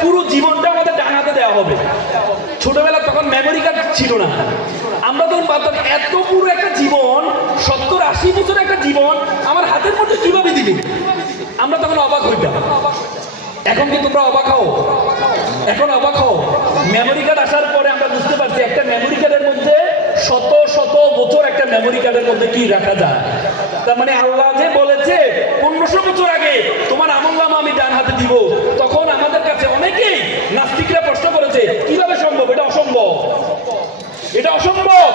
পুরো জীবনটা আমাদের ডান হাতে দেওয়া হবে। ছোটবেলা তখন মেমোরি কার্ড ছিল না, আমরা তখন ভাবতাম এত পুরো একটা জীবন, 70-80 বছর একটা জীবন আমার হাতের মধ্যে কিভাবে দিবে, আমরা তখন অবাক হইতাম। এখন কি তোমরা অবাক হও? এখন অবাক হও? মেমোরি কার্ড আসার পরে আমরা বুঝতে পারছি একটা মেমোরি কার্ডের মধ্যে শত শত বছর একটা মেমোরি কার্ডের মধ্যে কি রাখা যায়। তার মানে আল্লাহ যে বলেছে 1500 বছর আগে তোমার আমলনামা আমি ডান হাতে দিব, তখন আমাদের কাছে অনেকেই নাস্তিকরা প্রশ্ন করেছে কিভাবে সম্ভব? এটা অসম্ভব, এটা অসম্ভব।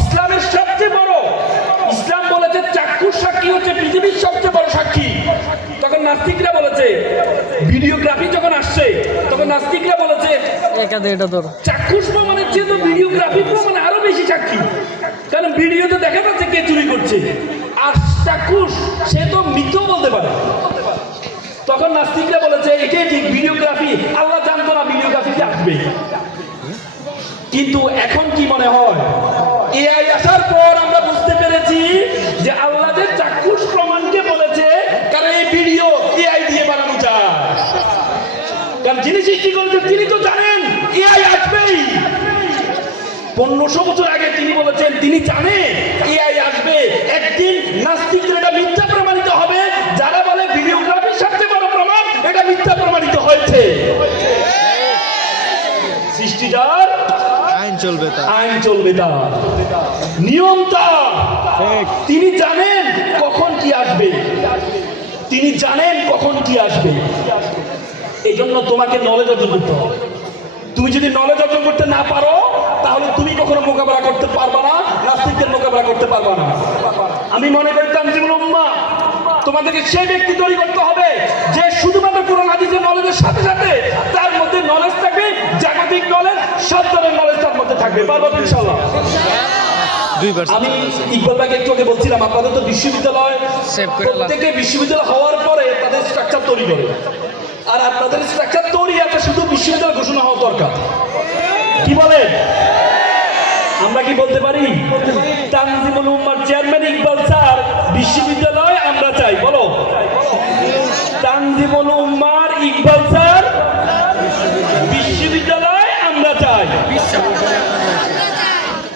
ইসলামের সবচেয়ে বড়, ইসলাম বলেছে চাক্ষুষ সাক্ষী হচ্ছে পৃথিবীর সবচেয়ে বড় সাক্ষী। তখন নাস্তিকরা বলেছে, ভিডিওগ্রাফি যখন আসছে তখন নাস্তিকরা বলেছে চাক্ষুষ প্রমাণের চেয়ে তো ভিডিওগ্রাফি প্রমাণ আরো বেশি সাক্ষী, কারণ ভিডিওতে দেখা যাচ্ছে কে চুরি করছে, আর চাক্ষুষ সে তো মিথ্যা বলতে পারে। তখন নাস্তিকরা বলেছে এটাই ঠিক, ভিডিওগ্রাফি আল্লাহ জানতো না ভিডিওগ্রাফিতে আসবে। কিন্তু এখন কি মনে হয়, এআই আসার পর আমরা বুঝতে পেরেছি যে আল্লাহ যে চাক্ষুষ প্রমাণকে বলেছে, কারণ এই ভিডিও এআই দিয়ে বানানো যায়। কারণ যিনি সৃষ্টি করেছেন তিনি তো জানেন এআই আসবেই। 1500 বছর আগে তিনি বলেছেন, তিনি জানেন এআই আসবে একদিন। নাস্তিকদের এটা মিথ্যা প্রমাণিত হবে, যারা বলে ভিডিওগ্রাফির সবচেয়ে বড় প্রমাণ, এটা মিথ্যা প্রমাণিত হয়েছে। সৃষ্টিটার আইন চলবে, আইন চলবে, তার নিয়ম তার। তিনি জানেন কখন কি আসবে, তিনি জানেন কখন কি আসবে। এই জন্য তোমাকে নলেজ অর্জন করতে হবে। তুমি যদি নলেজ অর্জন করতে না পারো তাহলে তুমি কখনো মোকাবেলা করতে পারবা না, নাস্তিকদের মোকাবেলা করতে পারবা না। আমি মনে করি তানজিমুল উম্মাহ তোমাদেরকে সেই ব্যক্তি তৈরি করতে হবে যে শুধুমাত্র কোরআন হাদিসের নলেজের সাথে সাথে তার মধ্যে নলেজ থাকবে, জাগতিক নলেজ, সব ধরনের নলেজ তার মধ্যে থাকবে। পারবো ইনশাআল্লাহ। আমি ইকবাল ভাইকে একটু আগে বলছিলাম, আপনাদের তো বিশ্ববিদ্যালয়, প্রত্যেকে বিশ্ববিদ্যালয় হওয়ার পরে তাদের স্ট্রাকচার তৈরি করে, আর আপনাদের স্ট্রাকচার তৈরি আছে, শুধু বিশ্ববিদ্যালয় ঘোষণা হওয়া দরকার। কি বলেন? আমরা কি বলতে পারি তানজিমুল উম্মাহর চেয়ারম্যান ইকবাল স্যার বিশ্ববিদ্যালয় আমরা চাই? বলো, তানজিমুল উম্মাহর ইকবাল স্যার বিশ্ববিদ্যালয় আমরা চাই।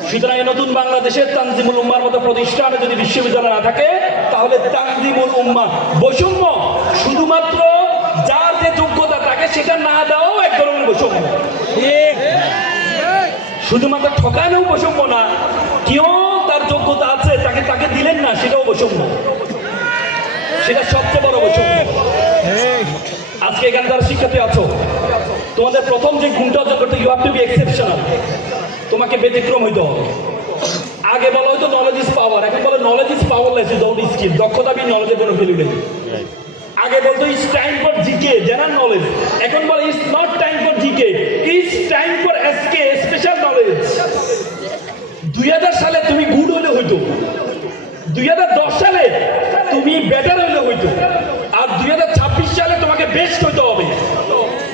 সুতরাং নতুন বাংলাদেশের তানজিমুল উম্মাহর মতো প্রতিষ্ঠানে যদি বিশ্ববিদ্যালয় না থাকে তাহলে তানজিমুল উম্মাহ বৈষম্য, শুধুমাত্র যার যে যোগ্যতা তাকে সেটা না দেওয়াও এক ধরনের বৈষম্য। শুধুমাত্র ঠকানো বৈষম্য না, কেউ তার যোগ্যতা আছে তাকে তাকে দিলেন না, সেটাও বৈষম্য, সেটা সবচেয়ে বড় বৈষম্য। আজকে এখানে যারা শিক্ষার্থী আছো, তোমাদের প্রথম যে গুণটা অর্জন করতে, you have to be exceptional. তোমাকে ব্যতিক্রম হইতে হবে। আগে বলা হয়তো নলেজ ইজ পাওয়ার, এখন বলে knowledge is powerless without skill. দক্ষতা বি নলেজের কোনো ভ্যালু নেই। আগে বলতো it's time for GK, general knowledge, এখন বলে it's not time for GK, it's time for SK, special knowledge. 2000 সালে তুমি গুড হইলে হইতো, 2010 সালে তুমি বেটার হইলে হইতো, আর 2026 সালে তোমাকে বেস্ট